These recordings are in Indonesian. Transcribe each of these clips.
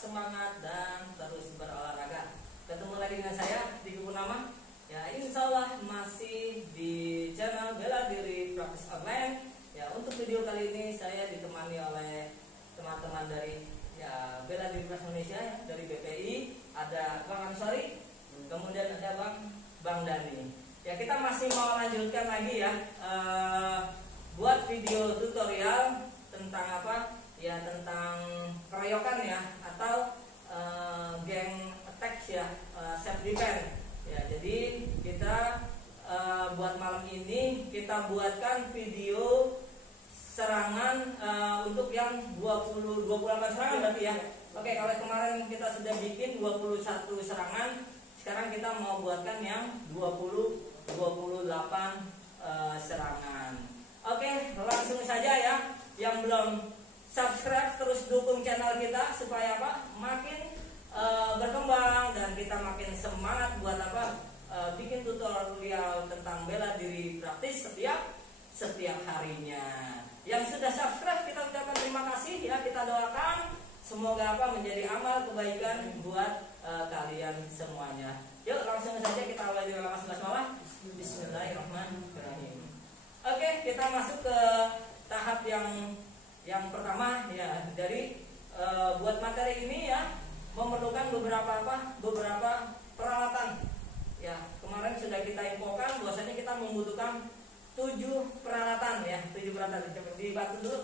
semangat dan terus berolahraga. Ketemu lagi dengan saya Diki Purnama. Ya, insya Allah masih di channel Bela Diri Praktis Online. Ya, untuk video kali ini saya ditemani oleh teman-teman dari Bela Diri Praktis Indonesia dari BPI. Ada Bang Ansori, kemudian ada Bang Dani. Ya, kita masih mau lanjutkan lagi ya, buat video tutorial tentang apa? Ya, tentang keroyokan ya, atau gang attack ya, self defense. Ya, jadi kita buat malam ini kita buatkan video serangan untuk yang 28 serangan berarti ya. Oke, kalau kemarin kita sudah bikin 21 serangan, sekarang kita mau buatkan yang 28 serangan. Oke, langsung saja ya. Yang belum subscribe terus dukung channel kita supaya apa? Makin berkembang dan kita makin semangat buat apa? Bikin tutorial tentang bela diri praktis setiap harinya. Yang sudah subscribe kita ucapkan terima kasih ya, kita doakan semoga apa menjadi amal kebaikan buat kalian semuanya. Yuk langsung saja kita awali dengan basmalah. Bismillahirrahmanirrahim. Oke, kita masuk ke tahap yang pertama ya, dari buat materi ini ya memerlukan beberapa peralatan ya. Kemarin sudah kita infokan bahwasanya kita membutuhkan 7 peralatan ya, 7 peralatan. Coba dibantu dulu.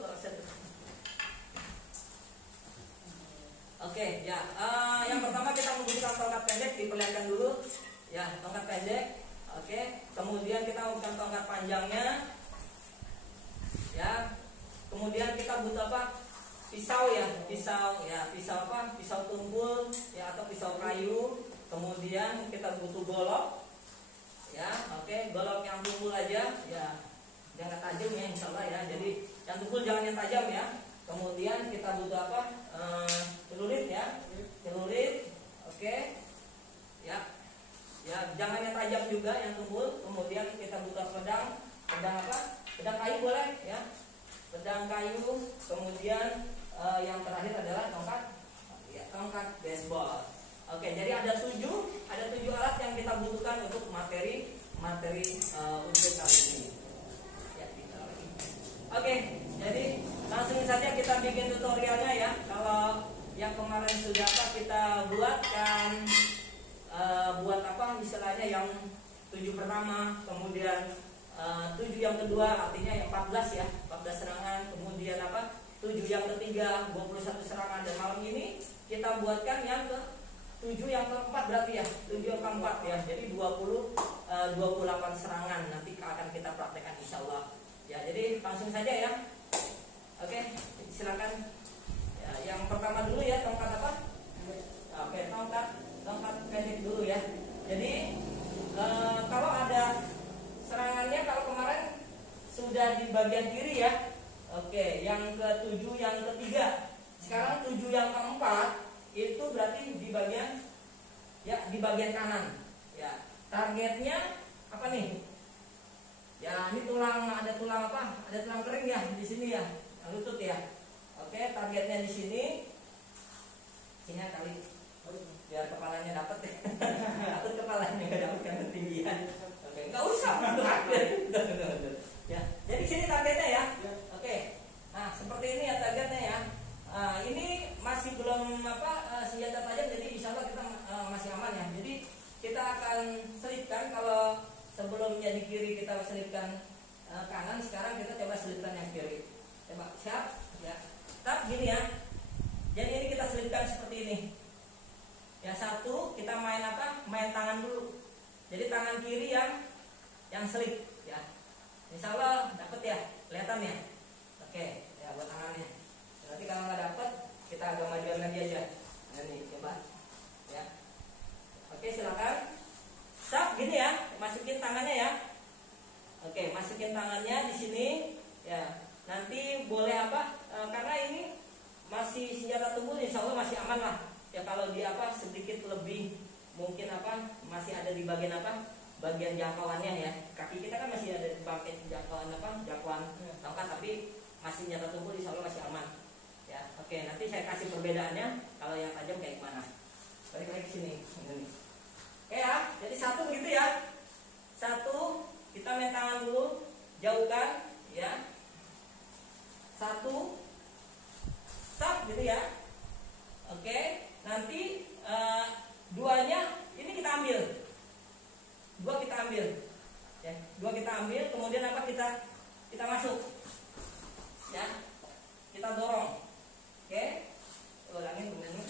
Oke ya, yang pertama kita membutuhkan tongkat pendek, diperlihatkan dulu ya, tongkat pendek. Oke, kemudian kita membutuhkan tongkat panjangnya ya. Kemudian kita butuh apa? Pisau ya, pisau apa? Pisau tumpul ya, atau pisau kayu. Kemudian kita butuh golok ya. Oke, golok yang tumpul aja ya, jangan tajam ya insyaallah ya. Jadi yang tumpul jangan yang tajam ya. Kemudian kita butuh apa? Celurit ya, celurit. Oke ya, jangan yang tajam juga, yang tumpul. Kemudian kita butuh pedang apa? Pedang kayu boleh ya, pedang kayu. Kemudian yang terakhir adalah tongkat baseball. Oke, jadi ada 7 alat yang kita butuhkan untuk materi untuk kali ini. Ya, oke, jadi langsung saja kita bikin tutorialnya ya. Kalau yang kemarin sudah kita buatkan buat apa istilahnya, yang 7 pertama, kemudian 7 yang kedua, artinya yang 14 ya, 14 serangan. Kemudian apa? 7 yang ketiga, 21 serangan. Dan malam ini kita buatkan yang ke 7 yang keempat berarti ya, 7 yang keempat ya. Jadi 28 serangan nanti akan kita praktekkan insyaallah. Ya, jadi langsung saja ya. Oke, silakan. Ya, yang pertama dulu ya, tongkat apa? Oke, tongkat pendek dulu ya. Jadi kalau ada serangannya, kalau kemarin sudah di bagian kiri ya. Oke, yang ke-7 yang ketiga. Sekarang 7 yang keempat itu berarti di bagian kanan. Ya, targetnya apa nih? Ya, ini ada tulang apa? Ada tulang kering ya di sini ya, lutut ya. Oke, targetnya di sini. Sini kali biar kepalanya dapat ya. Takut kepalanya enggak dapat yang ketinggian. Oke, enggak usah. Ya, jadi sini targetnya ya. Oke. Nah, seperti ini ya targetnya ya. Ini masih belum senjata tajam, jadi insyaallah kita masih aman ya. Jadi kita akan selipkan, kalau sebelumnya di kiri kita selipkan kanan, sekarang kita coba selipkan yang kiri. Coba, siap? Ya. Tetap gini ya. Jadi ini kita selipkan seperti ini. Ya, satu kita main apa? Main tangan dulu. Jadi tangan kiri yang selip ya. Insyaallah dapat ya, kelihatan ya. Oke, ya buat tangannya. Nanti kalau nggak dapat, kita agak majuan lagi aja. Nah, nih coba ya. Oke, silakan. Stop gini ya, masukin tangannya ya. Oke, masukin tangannya di sini ya. Nanti boleh apa? Karena ini masih senjata tumpul, insyaallah masih aman lah. Ya, kalau dia sedikit lebih mungkin masih ada di bagian bagian jangkauannya ya. Kaki kita kan masih ada di bagian jangkauan jangkauan tongkat, tapi masih senjata tumpul insyaallah masih aman. Ya, oke, nanti saya kasih perbedaannya kalau yang tajam kayak gimana. Balik lagi ke sini. Ini. Oke ya, jadi satu begitu ya. Satu, kita main tangan dulu, jauhkan, ya. Satu, stop gitu ya. Oke, nanti duanya ini kita ambil. Dua kita ambil. Ya, dua kita ambil, kemudian apa kita masuk. Ya. Kita dorong. Oke. Ulangin begini.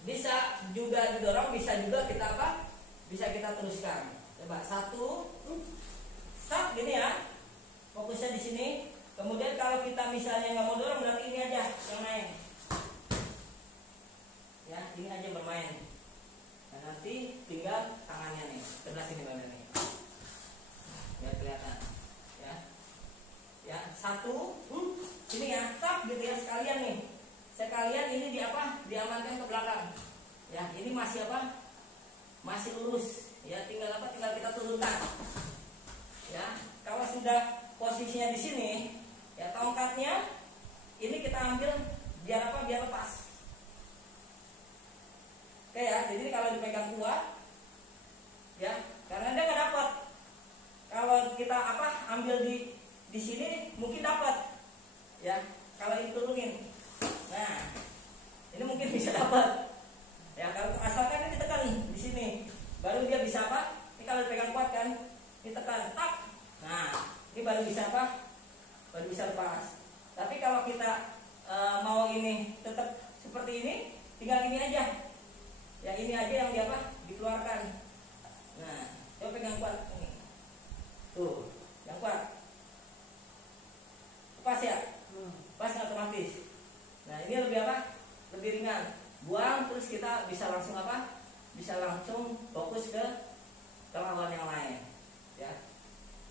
Bisa juga didorong, bisa juga kita apa? Bisa kita teruskan. Coba satu, stop gini ya. Fokusnya di sini. Kemudian kalau kita misalnya nggak mau dorong, berarti ini aja yang main. Ya, ini aja bermain. Nah, nanti tinggal tangannya nih, sebelah sini mana nih? Biar kelihatan. Ya, ya satu, ini ya, stop gitu ya sekalian nih. Sekalian ini di apa? Diamankan ke belakang. Ya, ini masih apa? Masih lurus. Ya, tinggal apa? Tinggal kita turunkan. Ya, kalau sudah posisinya di sini, ya tongkatnya ini kita ambil biar apa? Biar lepas. Oke ya, jadi kalau dipegang kuat, ya, karena dia nggak dapat. Kalau kita apa? Ambil di sini mungkin dapat. Ya, kalau ini turunin. Nah, ini mungkin bisa dapat. Ya, kalau asalkan ini ditekan di sini, baru dia bisa apa? Ini kalau dipegang kuat kan, ditekan, tak. Nah, ini baru bisa apa? Baru bisa lepas. Tapi kalau kita mau ini tetap seperti ini, tinggal ini aja. Ya ini aja yang dia apa? Dikeluarkan. Nah, coba pegang kuat ini. Tuh, yang kuat. Lepas ya? Lepas otomatis. Nah, ini lebih apa? Lebih ringan. Buang terus kita bisa langsung apa? Bisa langsung fokus ke lawan yang lain. Ya.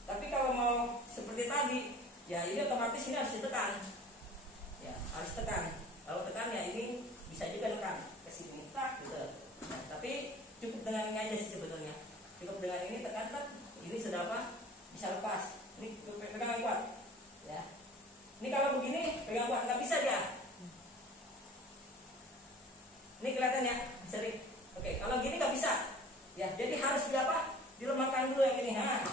Tapi kalau mau seperti tadi, ya ini otomatis ini harus ditekan. Ya, harus tekan. Kalau tekan ya ini bisa juga tekan ke sini. Tak gitu. Nah, tapi cukup dengan ini aja sih sebetulnya. Cukup dengan ini tekan tak. Ini sudah apa? Bisa lepas. Ini pegang kuat. Ya. Ini kalau begini pegang kuat nggak bisa dia. Ini kelihatan ya, seri. Oke, kalau gini nggak bisa. Ya, jadi harus di apa? Dilemahkan dulu yang ini. Nah,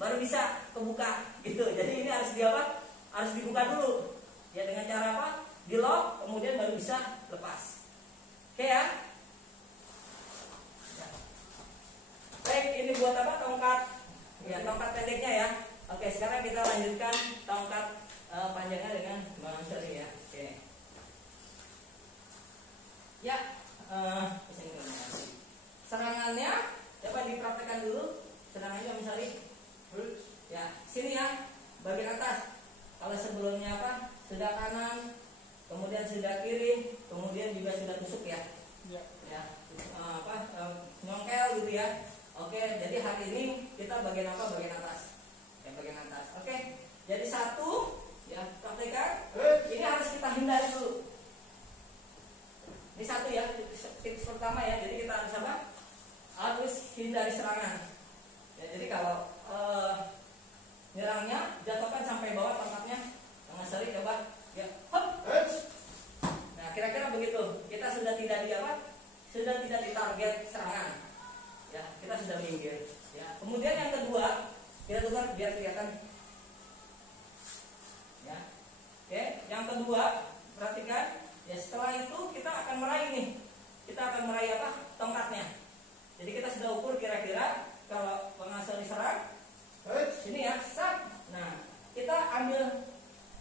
baru bisa kebuka gitu. Jadi ini harus di apa? Harus dibuka dulu. Ya dengan cara apa? Di lock, kemudian baru bisa lepas. Oke ya. Baik, ini buat apa? Tongkat. Ya, tongkat pendeknya ya. Oke, sekarang kita lanjutkan tongkat panjangnya dengan Bang Seri ya. Oke. Ya, serangannya coba dipraktekkan dulu. Serangannya Bang Seri. Ya, sini ya, bagian atas. Kalau sebelumnya apa? Sudah kanan, kemudian sudah kiri, kemudian juga sudah tusuk ya. Ya, nyongkel gitu ya. Oke, jadi hari ini kita bagian apa? Bagian atas. Ya, bagian atas. Oke. Jadi satu, ya, praktekkan. Ini harus kita hindari dulu. Ini satu ya, tips pertama ya. Jadi kita harus apa? Harus hindari serangan. Ya, jadi kalau nyerangnya jatuhkan sampai bawah tongkatnya. Tangan Seri coba. Ya, hop. Nah, kira-kira begitu. Kita sudah tidak di apa? Sudah tidak ditarget serangan. Ya, kita sudah minggir. Ya, kemudian yang kedua, kita tukar biar kelihatan. Ya, oke. Yang kedua, perhatikan. Ya, setelah itu kita akan meraih nih. Kita akan meraih apa? Tongkatnya. Jadi kita sudah ukur kira-kira kalau pengasuh diserang. Sini ya, sat. Nah, kita ambil.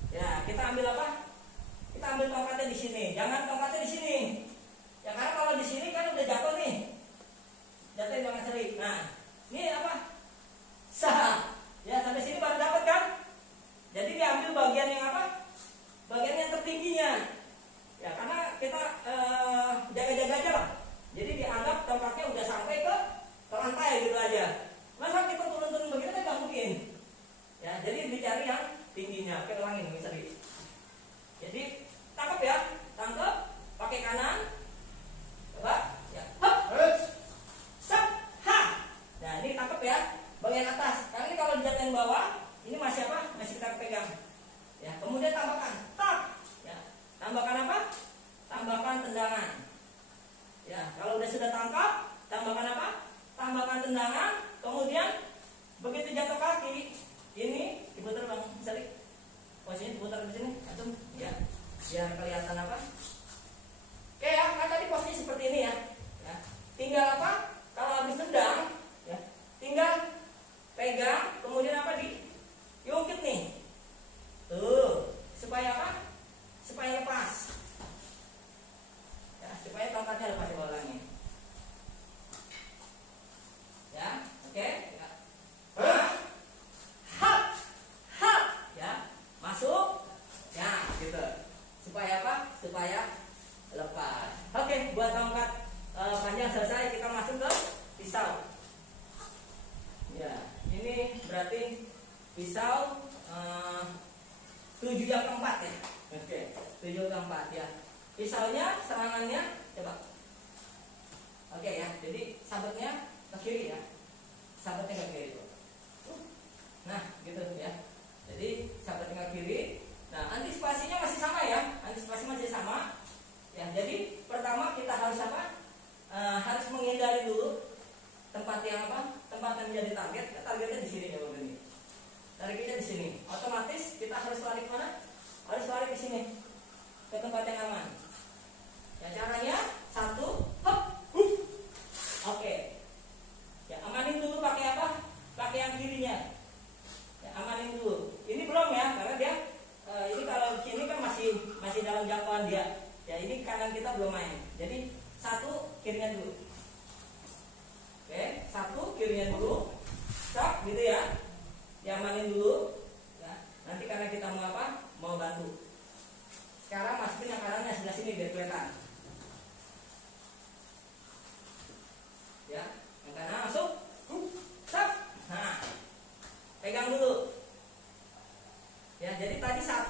Ya, kita ambil apa? Kita ambil tongkatnya di sini. Jangan tongkatnya di sini. Ya, karena kalau di sini kan udah jatuh nih. Jatuhin Bang Seri. Nah, ini apa? Sah. Ya, sampai sini baru dapat kan? Jadi diambil bagian yang apa? Bagian yang tertingginya. Ya, karena kita jaga-jaga aja lah. Jadi dianggap tongkatnya udah sampai ke lantai gitu aja. Masa kita turun-turun begitu kan nggak mungkin. Ya, jadi dicari yang tingginya. Oke, ulangin Bang Seri. Jadi tangkap ya, tangkap pakai kanan. Coba, ya, hop. Nah, ini tangkap ya, bagian atas. Karena ini kalau dijatuhin bawah, ini masih apa? Masih kita pegang. Ya, kemudian tambahkan tak. Ya, tambahkan apa? Tambahkan tendangan. Ya, kalau sudah tangkap, tambahkan apa? Tambahkan tendangan. Kemudian begitu jatuh kaki, ini diputar bang, misalnya posisinya diputar di sini, atau ya, biar kelihatan apa? Oke ya, kan tadi posisi seperti ini ya. Ya, tinggal apa? Kalau habis tendang, ya, tinggal pegang, kemudian apa diungkit nih, tuh, supaya apa? Supaya lepas. Ya, supaya tongkatnya lepas bolanya. Ya, oke. Ya. Ya, masuk. Ya, gitu. Supaya apa? Supaya lepas. Oke, buat tongkat panjang selesai, kita masuk ke pisau. Ya, ini berarti pisau 7 yang keempat ya. Oke, 7 keempat ya. Pisaunya serangannya coba. Oke ya, jadi sabetnya ke kiri ya. Sabetnya ke kiri tuh. Nah, gitu ya. Jadi sabetnya ke kiri. Nah, antisipasinya masih sama ya. Antisipasi masih sama. Ya, jadi pertama kita harus apa? Harus menghindari dulu tempat yang apa? Tempat yang menjadi target. Targetnya di sini ya, Bang ini. Targetnya di sini. Otomatis kita harus lari ke mana? Harus lari ke sini. Ke tempat yang aman. Ya, caranya 1, hop. Oke. Ya, amanin dulu pakai apa? Pakai yang kirinya. Ya, amanin dulu. Ini belum ya, karena dia ini kalau sini kan masih dalam jangkauan dia. Ya, ini kanan kita belum main. Jadi 1 kirinya dulu. Oke, 1 kirinya dulu. Stop gitu ya. Diamanin dulu. Ya, nanti karena kita mau apa? Mau bantu. Sekarang masukin yang kanannya sebelah sini biar kelihatan. Ya, yang kanan masuk. Stop. Nah, pegang dulu. Ya, jadi tadi 1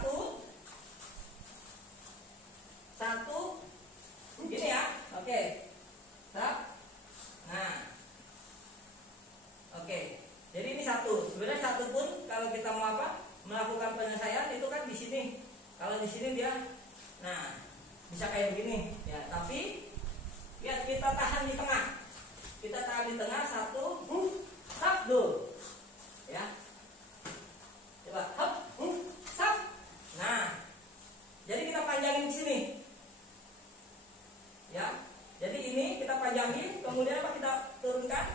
gini ya. Oke. Stop. Nah. Oke. Jadi ini 1. Sebenarnya 1 pun kalau kita mau apa? Melakukan penyelesaian itu kan di sini. Kalau di sini dia nah, bisa kayak begini ya, tapi ya kita tahan di tengah. Kita tahan di tengah 1, stop dulu. Ya. Coba hop, stop. Nah. Jadi kita panjangin di sini. Ya. Jadi ini kita panjangin, kemudian apa kita turunkan?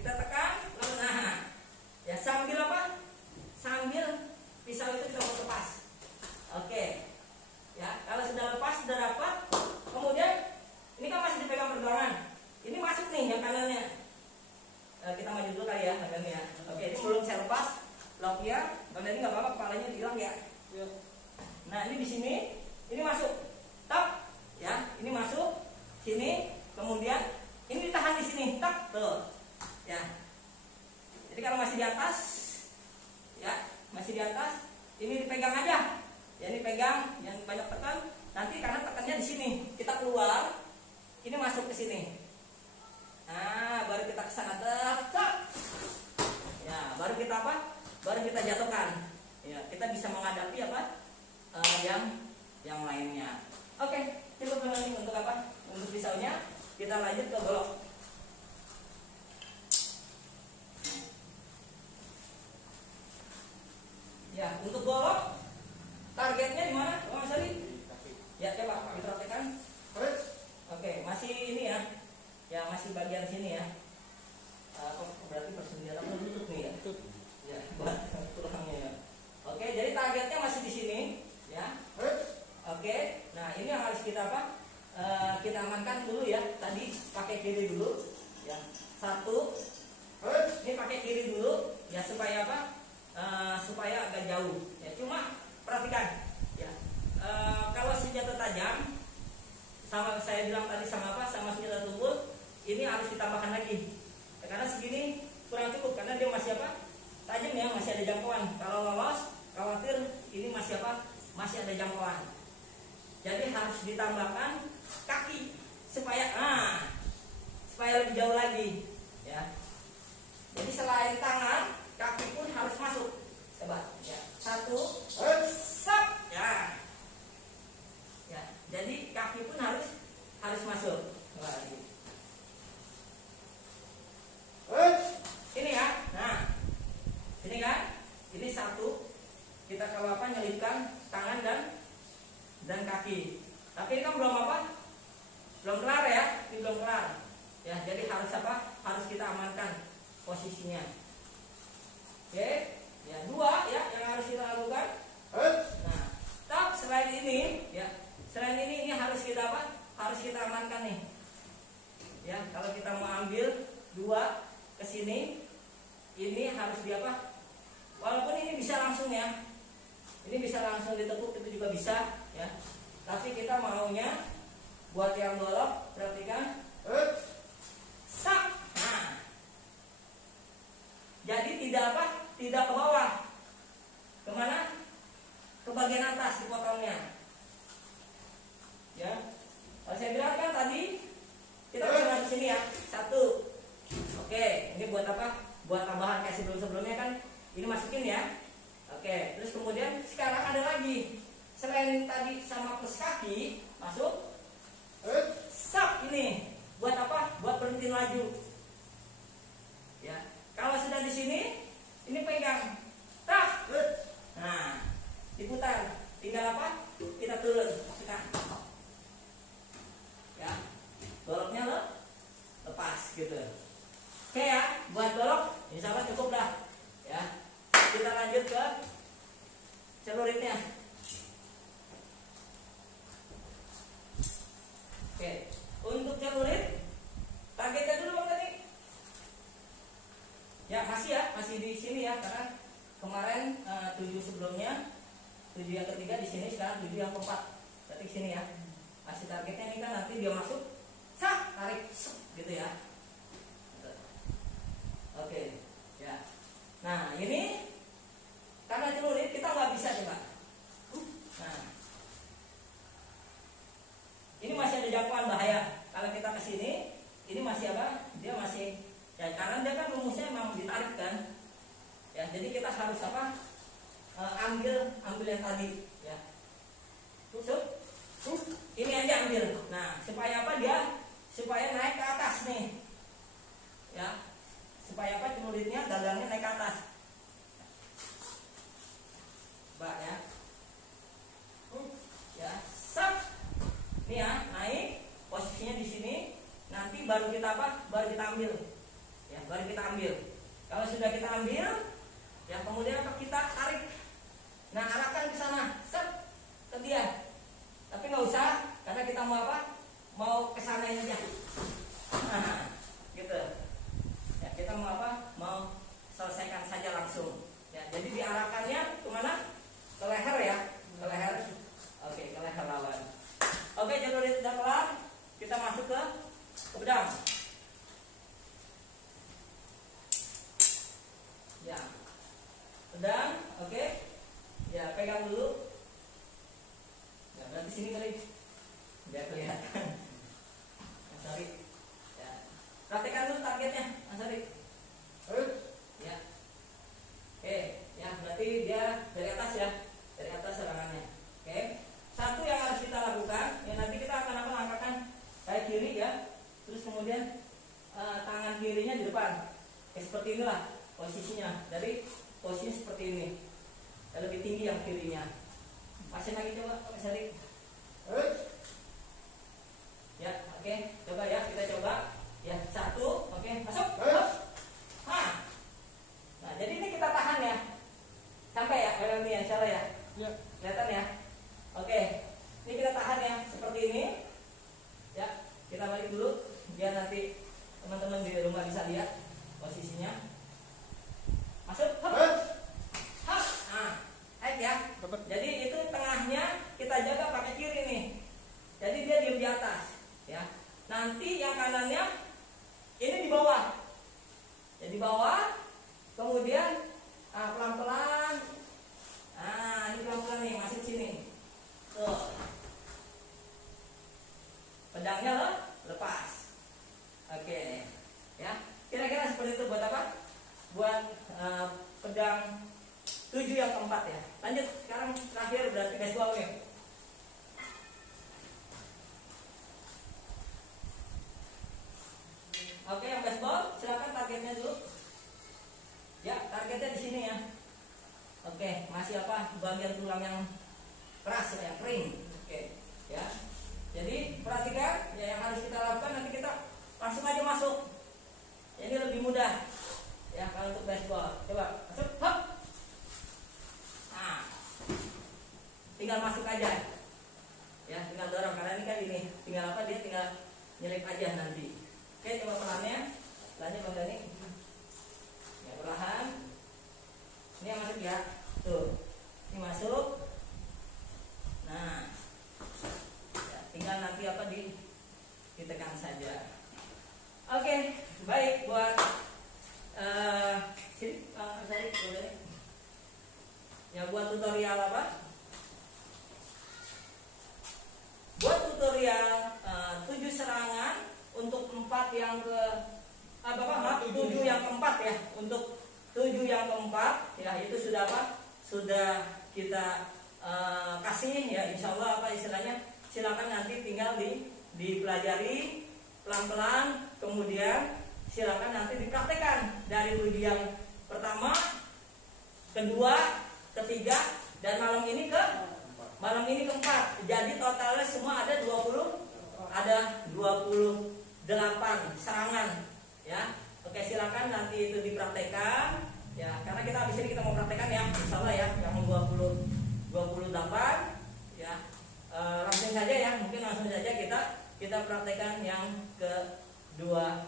Kita tekan, lalu nah. Ya, sambil apa? Sambil pisau itu kita mau lepas. Oke. Ya, kalau sudah lepas, sudah dapat, kemudian ini kan masih dipegang pergelangan. Ini masuk nih yang kanannya. Kita maju dulu kali ya, ya. Oke, ini belum saya lepas locknya. Bang Dani nggak apa-apa, kepalanya hilang ya. Nah, ini di sini, ini masuk. Tap. Ya, ini masuk sini, kemudian ini ditahan di sini. Tap, tuh. Ya. Jadi kalau masih di atas, ya, masih di atas, ini dipegang aja. Ya, ini pegang, yang banyak tekan. Nanti karena tekannya di sini, kita keluar, ini masuk ke sini. Nah, baru kita kesana, tak. Ya, baru kita apa? Baru kita jatuhkan. Ya, kita bisa menghadapi apa? Yang lainnya. Oke, cukup ini untuk apa? Untuk pisaunya, kita lanjut ke golok. Ya, untuk golok targetnya di mana? Mas Ali? Ya, coba dipraktekkan. Oke, masih ini ya. Ya, masih bagian sini ya. Berarti persenjataan tutup nih ya. Ya, buat tulangnya ya. Oke, jadi targetnya masih di sini ya. Oke, nah ini yang harus kita apa? Kita amankan dulu ya. Tadi pakai kiri dulu ya. 1. Ini pakai kiri dulu ya, supaya apa? Supaya agak jauh ya. Cuma perhatikan ya, kalau senjata tajam sama saya bilang tadi sama apa, sama senjata tumpul, ini harus ditambahkan lagi ya, karena segini kurang cukup, karena dia masih apa, tajam ya, masih ada jangkauan. Kalau lolos khawatir ini masih apa, masih ada jangkauan, jadi harus ditambahkan kaki supaya supaya lebih jauh lagi ya. Jadi selain tangan, kaki pun harus masuk. Coba ya, 1 Ini satu, kita kalau apa nyelipkan tangan dan kaki. Tapi ini kan belum apa? Belum kelar ya, ini belum kelar. Ya, jadi harus apa? Harus kita amankan posisinya. Oke, ya dua ya yang harus kita lakukan. Nah, tapi selain ini, ya selain ini harus kita apa? Harus kita amankan nih. Ya, kalau kita mau ambil dua ke sini, ini harus di apa? Walaupun ini bisa langsung ya, ini bisa langsung ditekuk, itu juga bisa ya. Tapi kita maunya buat yang bolok, perhatikan. Sak. Nah, jadi tidak apa? Tidak ke bawah. Kemana? Ke bagian atas dipotongnya. Ya. Kalau saya bilang kan tadi kita bisa di sini ya. Satu. Oke, ini buat apa? Buat tambahan kayak sebelum-sebelumnya kan ini masukin ya. Oke, terus kemudian sekarang ada lagi. Selain tadi sama plus kaki, masuk. Sak ini. Buat apa? Buat berhenti laju. Ya. Kalau sudah di sini, ini pegang. Tak. Nah, diputar. Tinggal apa? Kita turun. Tekan. Ya. Goloknya lepas gitu. Oke ya, buat golok insya Allah cukup dah. Ya, kita lanjut ke celuritnya. Oke, untuk celurit targetnya dulu bang tadi. Ya masih di sini ya, karena kemarin 7 sebelumnya, 7 yang ketiga di sini, sekarang 7 yang keempat. Berarti sini ya. Masih targetnya ini kan nanti dia masuk, sak tarik, gitu ya. Oke, ya. Nah ini karena celurit kita nggak bisa coba. Nah, ini masih ada jangkauan bahaya. Kalau kita ke sini, ini masih apa? Dia masih ya, karena dia kan rumusnya memang ditarik kan. Ya, jadi kita harus apa? Ambil yang tadi. Ya. Tusuk. Ini aja ambil. Nah, supaya apa dia? Supaya naik ke atas nih. Ya. Supaya apa? Celuritnya gagangnya naik ke atas. Mbak ya. Ya, sak. Ini ya, naik. Posisinya di sini. Nanti baru kita apa? Baru kita ambil. Ya, baru kita ambil. Kalau sudah kita ambil, ya kemudian apa? Kita tarik. Nah, arahkan ke sana. Set. Ke dia. Tapi nggak usah, karena kita mau apa? Mau ke sana aja. Nah, gitu. Ya, kita mau apa? Mau selesaikan saja langsung. Ya, jadi diarahkannya kemana? Ke leher ya, ke leher. Oke, ke leher lawan. Oke, celurit sudah kelar. Kita masuk ke pedang. Ya, pedang. Oke. Ya, pegang dulu. Ya, berarti sini kali. Biar kelihatan. Mas Ari. Ya. Praktekkan dulu targetnya, Mas Ari. Ya. Oke, ya berarti dia dari atas ya. Dari atas serangannya. Oke. Satu yang harus kita lakukan, ya nanti kita akan apa? Angkatkan kayak kiri ya. Terus kemudian tangan kirinya di depan. Seperti inilah posisinya. Jadi posisinya seperti ini. Lebih tinggi yang kirinya. Pasien lagi coba, Pak Sari. Ya, oke. Coba ya, kita coba. Ya, satu, oke, masuk. Nah, jadi ini kita tahan ya. Sampai ya, ini ya, insya Allah ya. Ya. Kelihatan ya. Oke, ini kita tahan ya, seperti ini. Ya, kita balik dulu. Biar nanti teman-teman di rumah bisa lihat posisinya. Masuk. Nah, ya. Jadi itu tengahnya kita jaga pakai kiri nih. Jadi dia diam di atas, ya. Nanti yang kanannya ini di bawah. Ya di bawah. Kemudian pelan-pelan. Nah, ini pelan-pelan nih masuk sini. Tuh. Pedangnya lepas. Oke. Ya. Kira-kira seperti itu buat apa? Buat pedang 7 yang keempat ya. Lanjut, sekarang terakhir berarti baseball nih. Oke, yang baseball silakan targetnya dulu. Ya, targetnya di sini ya. kasih apa bagian tulang yang keras ya, yang kering. Oke, ya. Jadi perhatikan ya yang harus kita lakukan, nanti kita langsung aja masuk. Ini lebih mudah ya kalau untuk baseball. Coba masuk, hop. Nah, tinggal masuk aja. Ya, tinggal dorong karena ini kan ini tinggal apa, dia tinggal nyelip aja nanti. Oke, coba pelannya Bang Dani. Ya, perlahan. Ini yang masuk ya. Tuh. Ini masuk. Nah. Ya, tinggal nanti apa ditekan saja. Oke, baik buat sini saya boleh. Ya, buat tutorial apa? Buat tutorial 7 serangan untuk 4 yang ke 7 yang keempat ya. Untuk 7 yang keempat ya itu sudah apa? Sudah kita kasih ya, insyaallah apa istilahnya, silakan nanti tinggal dipelajari pelan-pelan, kemudian silakan nanti dipraktekkan dari 7 yang pertama, kedua, ketiga, dan malam ini keempat. Jadi totalnya semua ada 28 serangan ya. Oke, silakan nanti itu dipraktekkan ya, karena kita habis ini kita mau praktekkan ya, insyaallah ya, yang 28 ya. Langsung saja ya, mungkin langsung saja kita praktekkan yang ke 28.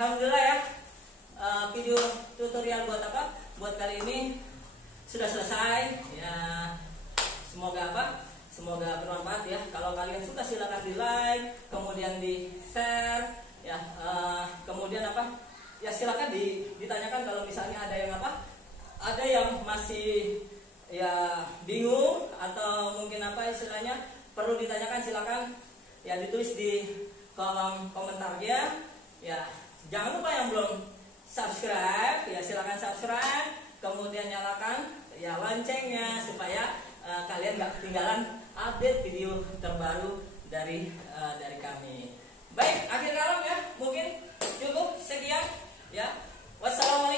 Alhamdulillah ya, video tutorial buat apa? Buat kali ini sudah selesai ya. Semoga apa? Semoga bermanfaat ya. Kalau kalian suka silakan di like, kemudian di share ya. Kemudian apa? Ya silakan ditanyakan kalau misalnya ada yang apa? Ada yang masih ya bingung atau mungkin apa istilahnya perlu ditanyakan, silakan ya ditulis di kolom komentarnya ya. Jangan lupa yang belum subscribe ya silakan subscribe, kemudian nyalakan ya loncengnya supaya kalian gak ketinggalan update video terbaru dari kami. Baik, akhir kalam ya, mungkin cukup sekian ya. Wassalamualaikum.